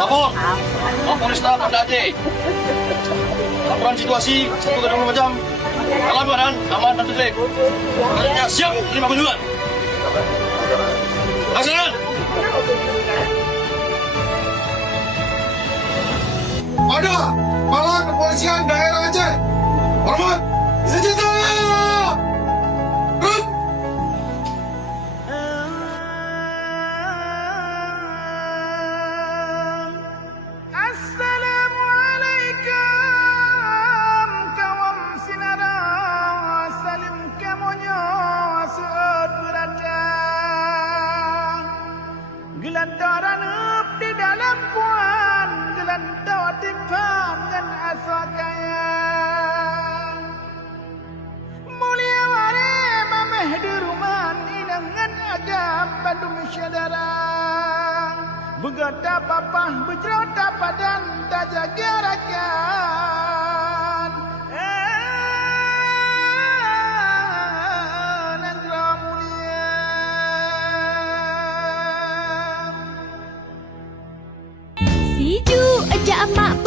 Lapor, Polresta Banda Aceh. Laporan situasi 1 jam. Dalam keadaan aman dan tertib. Rakyatnya siap menerima kunjungan. Laksanakan. Pada Kepala Kepolisian Daerah Aceh, hormat, senjata! Rut! Assalamualaikum kaum sinara salim kamonyo suat berada gelandaran up di dalam puan gelandar timpang dan asa kaya mulia ware mameh di rumah inangan agam bandung syadara begada papah bercerita padan tak jaga rakan Nandra mulia Siju aja mak